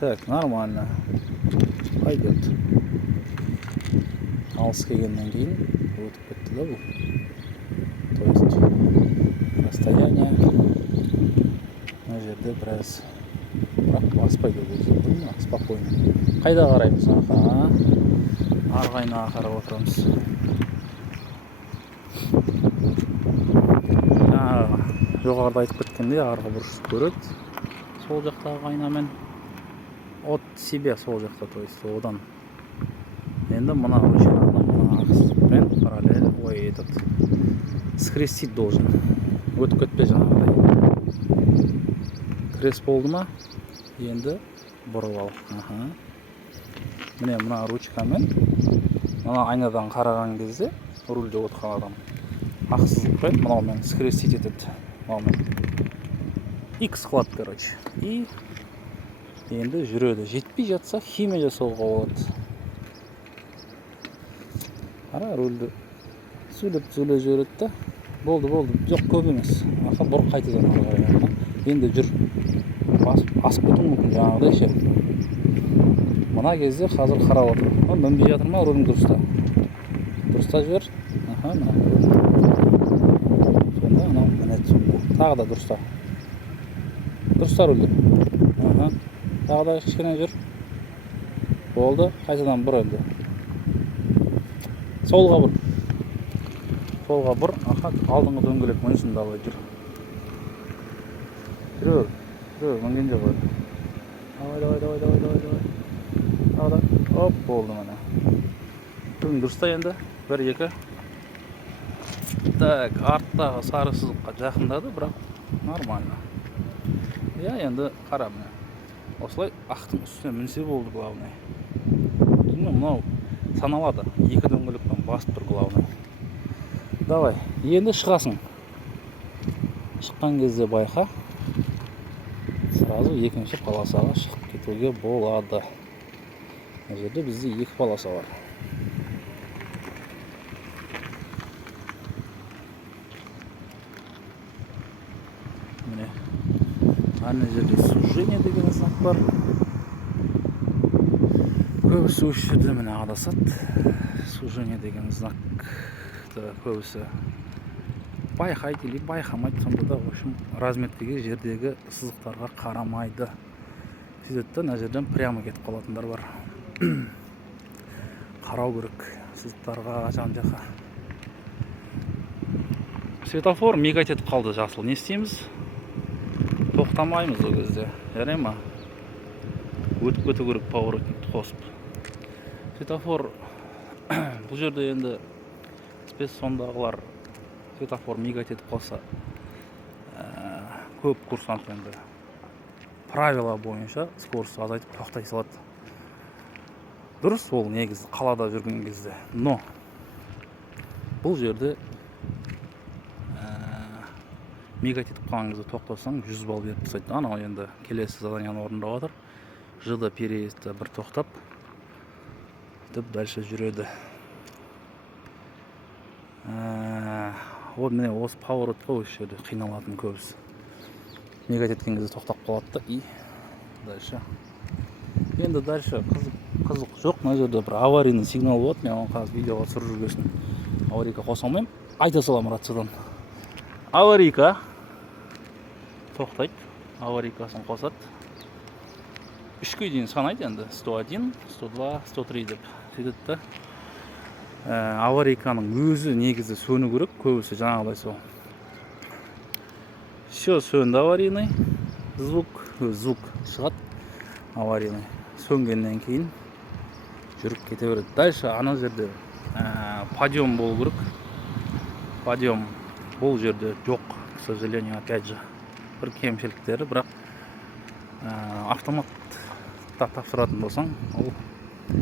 Так, нормально. Пойдет. Алыс келгеннен кейін өтіп кетті да бұл. То есть расстояние мына жерде біраз бірақ баспайды бұл жерде, спокойно. Қайда қараймыз? Аха. Арғайына қарап отырамыз. Жоғарыда айтып кеткендей арғы бұрышты көреді. Сол жақтағы айнамен от себя сол жақта, то есть одан. Енді мына ақсызбен параллель этот скрестить должен. Өтіп кетпе жаңағыдай. Крес болды ма? Енді бұрып ал. Міне мына ручкамен мына айнадан қараған кезде рульде отырған адам ақсыздықпен мынаумен скрестить етеді. X қылады, короче. И енді жүреді. Жетпей жатса химия жасауға болады. Ара рульді сөйлеп жібереді да. Болды. Жоқ, көп емес. Аха, бұр қайтадан алға. Енді жүр. Асып кетуі мүмкін жаңағыдай ше. Мына кезде қазір қарап отыр. Мінбей жатыр ма рөлің дұрыста? Дұрыста жібер. Аха, мына. Сонда анау мінет сонда. Тағы да дұрыста. Дұрыста рөлді. Аха. Тағы да кішкене жүр. Болды. Қайтадан бұр енді. Солға бұр. Аха, алдыңғы дөңгелек мүнсін давай жүр. Жүр. Мінген жоқ ой. Давай. Ада. Оп, болды мына. Бүгін дұрыста енді. 1-2. Так, арттағы сары сызыққа жақындады, бірақ нормально. Енді қара міне. Осылай ақтың үстіне мінсе болды главный. Мынау саналады. 2 дөңгелекпен басып тұр главный. Давай, енді шығасың. Шыққан кезде байқа. Сразу екінші полосаға шығып кетуге болады. Бұл жерде бізде 2 полоса бар. Міне. Ана жерде сужение деген знак бар. Көбісі осы жерде міне адасады. Сужение деген знакты көбісі байқайды или байқамайды. Сонда да, в общем, разметкеге жердегі сызықтарға қарамайды. Сөйтеді, мына жерден прямо кетіп қалатындар бар. Қарау керек сызықтарға жан-жаққа. Светофор мигать етіп қалды, жасыл. Не істейміз? Тоқтамаймыз о кезде. Жарай ма? Өтіп кету керек поворотникті қосып. Светофор бұл жерде енді спец сондағылар светофор мигать етіп қалса көп курсант енді правила бойынша скорості азайтып тоқтай салады. Дұрыс ол негізі қалада жүрген кезде. Но бұл жерде мигать етіп қалған кезде тоқтасаң 100 балл беріп тастайды. Анау енді келесі заданияны орындап жатыр. Жыда переезді бір тоқтап дальше жүреді. Вот міне осы поворотқа осы жерде қиналатын көбісі. Мигать еткен кезде тоқтап қалады и дальше. Енді дальше қызық жоқ. Мына жерде бір аварийный сигнал болады. Мен оны қазір видеоға түсіріп жүргесін аварийка қоса алмаймын. Айта салам рациядан. Аварийка тоқтайды. Аварийкасын қосады. 3-ке дейін санайды енді. 101, 102, 103 деп. Сөйтеді. Аварийканың өзі негізі сөну керек. Көбісі жаңағыдай сол. Все сөнді аварийный. Звук шығады. Аварийный. Сөнгеннен кейін жүріп кете береді. Дальше ана жерде подъем болу керек. Подъем бұл жерде жоқ, к сожалению, опять же. Бір кемшіліктері, бірақ автоматта тапсыратын болсаң, ол